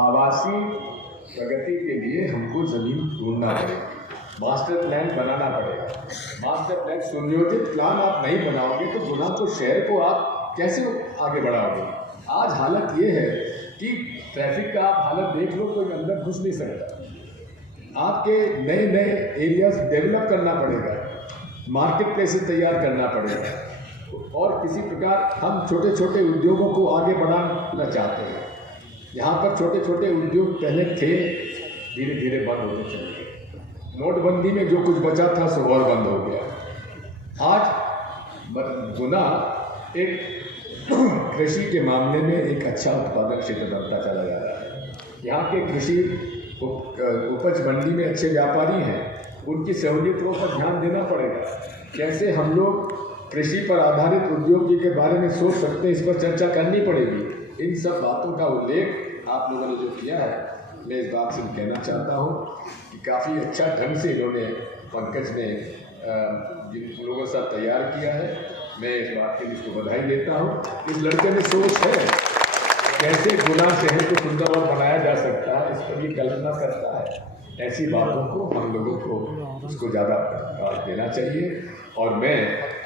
आवासीय प्रगति के लिए हमको जमीन ढूंढना पड़ेगा, मास्टर प्लान बनाना पड़ेगा। मास्टर प्लान सुनियोजित प्लान आप नहीं बनाओगे तो गुना को शहर को आप कैसे आगे बढ़ाओगे। आज हालत ये है कि ट्रैफिक का आप हालत देख लो, कोई अंदर घुस नहीं सकता। आपके नए नए एरियाज डेवलप करना पड़ेगा, मार्केट प्लेसेस तैयार करना पड़ेगा, और किसी प्रकार हम छोटे छोटे उद्योगों को आगे बढ़ाना चाहते हैं। यहाँ पर छोटे छोटे उद्योग पहले थे, धीरे धीरे बंद होते चले गए। नोटबंदी में जो कुछ बचा था सो और बंद हो गया। आज गुना एक कृषि के मामले में एक अच्छा उत्पादक क्षेत्र बनता चला जा रहा है। यहाँ के कृषि उपज मंडी में अच्छे व्यापारी हैं, उनकी सहूलियतों पर ध्यान देना पड़ेगा। कैसे हम लोग कृषि पर आधारित उद्योग के बारे में सोच सकते हैं, इस पर चर्चा करनी पड़ेगी। इन सब बातों का उल्लेख आप लोगों ने जो किया है, मैं इस बात से कहना चाहता हूँ कि काफ़ी अच्छा ढंग से इन्होंने, पंकज ने जिन लोगों के साथ तैयार किया है, मैं इस बात के लिए इसको बधाई देता हूँ। इस लड़के में सोच है कैसे गुना शहर को सुंदर और बनाया जा सकता है, इस पर भी कल्पना करता है। ऐसी बातों को हम लोगों को उसको ज़्यादा देना चाहिए। और मैं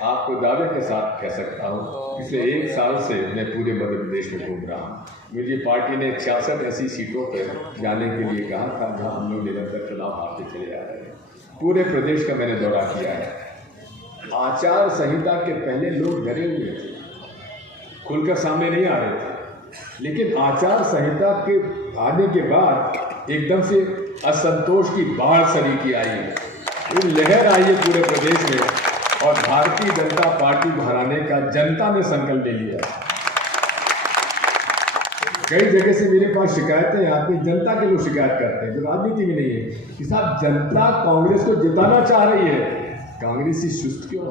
आपको दावे के साथ कह सकता हूँ, पिछले 1 साल से मैं पूरे मध्य प्रदेश में घूम रहा हूँ। मुझे पार्टी ने 66 ऐसी सीटों पर जाने के लिए कहा था जहाँ हम लोग निरंतर चुनाव हारते चले जा रहे हैं। पूरे प्रदेश का मैंने दौरा किया है। आचार संहिता के पहले लोग डरे हुए थे, खुलकर सामने नहीं आ रहे थे, लेकिन आचार संहिता के आने के बाद एकदम से असंतोष की बाढ़ सरीकी आई है, लहर आई है पूरे प्रदेश में, और भारतीय जनता पार्टी हराने का जनता ने संकल्प ले लिया। कई जगह से मेरे पास शिकायतें आती हैं, जनता के लोग शिकायत करते हैं जो राजनीति में नहीं है कि साहब जनता कांग्रेस को जिताना चाह रही है, कांग्रेस ही सुस्त क्यों।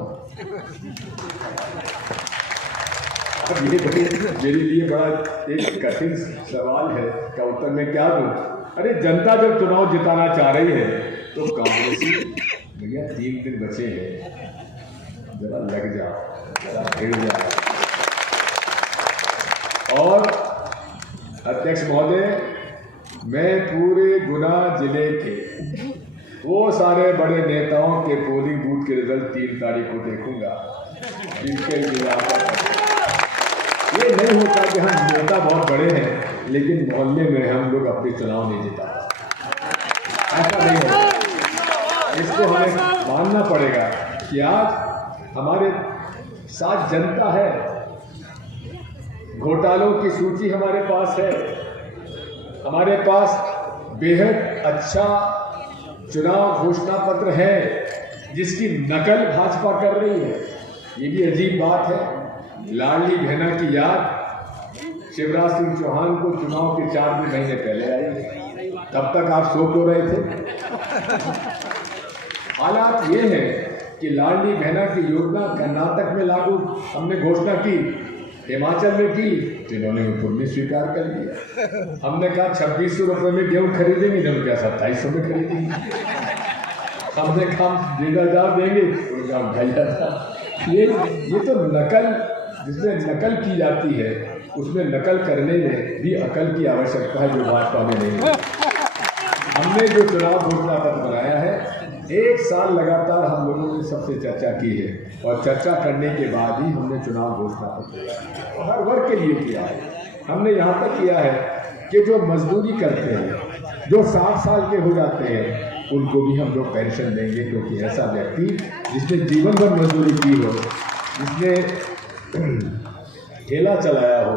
अब ये मेरे लिए बड़ा एक कठिन सवाल है, का उत्तर मैं क्या दूं। अरे जनता जब चुनाव जिताना चाह रही है तो कांग्रेस ही, भैया 3 दिन बचे हैं, जरा लग जाओ, जरा भिड़ जाओ। और अध्यक्ष महोदय, मैं पूरे गुना जिले के वो सारे बड़े नेताओं के पोलिंग बूथ के रिजल्ट 3 तारीख को देखूंगा, जिनके ये नहीं होता कि हम नेता बहुत बड़े हैं लेकिन मोहल्ले में हम लोग अपने चुनाव नहीं जीता, ऐसा नहीं होता। इसको हमें मानना पड़ेगा कि आज हमारे साथ जनता है, घोटालों की सूची हमारे पास है, हमारे पास बेहद अच्छा चुनाव घोषणा पत्र है जिसकी नकल भाजपा कर रही है। ये भी अजीब बात है। लाडली बहना की याद शिवराज सिंह चौहान को चुनाव के 4 महीने पहले आई, तब तक आप सो क्यों रहे थे। हालात ये है कि लाडली बहना की योजना कर्नाटक में लागू हमने घोषणा की, हिमाचल में की, जिन्होंने उन्होंने स्वीकार कर लिया। हमने कहा 2600 रुपये में गेहूँ खरीदेंगे, जिन्होंने कहा 2700 में खरीदेंगे। हमने कहा 1,500 देंगे, उनका 2,500। ये तो नकल, जिसमें नकल की जाती है उसमें नकल करने में भी अकल की आवश्यकता है, जो भाजपा में नहीं है। हमने जो चुनाव घोषणा पत्र बनाया है, 1 साल लगातार हम लोगों ने सबसे चर्चा की है, और चर्चा करने के बाद ही हमने चुनाव घोषणा पत्र दिया है, और हर वर्ग के लिए किया है। हमने यहाँ तक किया है कि जो मजदूरी करते हैं, जो 60 साल के हो जाते हैं, उनको भी हम लोग पेंशन देंगे, क्योंकि ऐसा व्यक्ति जिसने जीवन भर मजदूरी की हो, जिसने ठेला चलाया हो,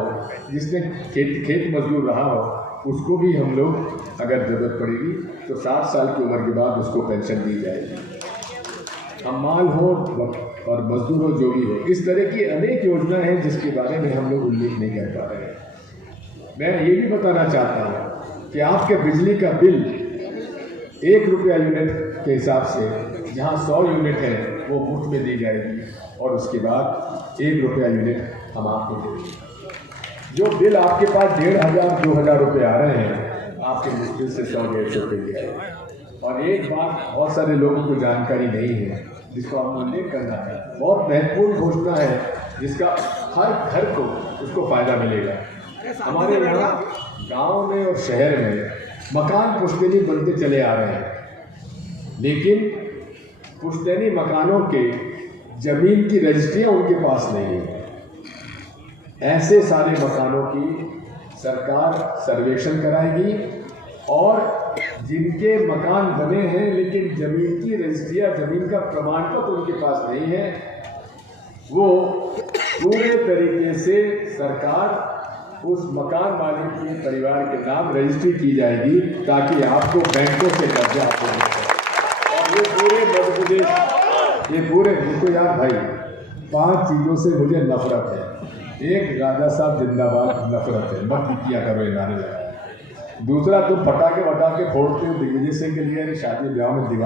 जिसने खेत मजदूर रहा हो, उसको भी हम लोग अगर जरूरत पड़ेगी तो 60 साल की उम्र के बाद उसको पेंशन दी जाएगी। हम माल हो और मजदूर हो, जो भी हो, इस तरह की अनेक योजना है जिसके बारे में हम लोग उल्लेख नहीं कर पा रहे हैं। मैं ये भी बताना चाहता हूँ कि आपके बिजली का बिल 1 रुपया यूनिट के हिसाब से, जहाँ 100 यूनिट है वो मुफ्त में दी जाएगी, और उसके बाद 1 रुपया यूनिट हम आपको देंगे। जो बिल आपके पास 1,500 2,000 रुपये आ रहे हैं, आपके मुश्किल से 100-150 रुपये दिया है। और एक बात बहुत सारे लोगों को जानकारी नहीं है, जिसको हम उल्लेख करना है, बहुत महत्वपूर्ण घोषणा है, जिसका हर घर को उसको फायदा मिलेगा। हमारे यहाँ गांव में और शहर में मकान पुश्तैनी बनते चले आ रहे हैं, लेकिन पुश्तैनी मकानों के जमीन की रजिस्ट्रियाँ उनके पास नहीं है। ऐसे सारे मकानों की सरकार सर्वेक्षण कराएगी और जिनके मकान बने हैं लेकिन जमीन की रजिस्ट्रियाँ, जमीन का प्रमाण पत्र उनके पास नहीं है, वो पूरे तरीके से सरकार उस मकान मालिक के परिवार के नाम रजिस्ट्री की जाएगी ताकि आपको बैंकों से कर्जा आपको मिल सके। और ये पूरे मध्य प्रदेश, ये पूरे देखो यार भाई, 5 चीज़ों से मुझे नफरत है। एक, राजा साहब जिंदाबाद नफरत है, मत किया करो ये नारे लगा। दूसरा, तुम पटाखे फोड़ते हो दिग्विजय सिंह के लिए शादी ब्याह में दीवार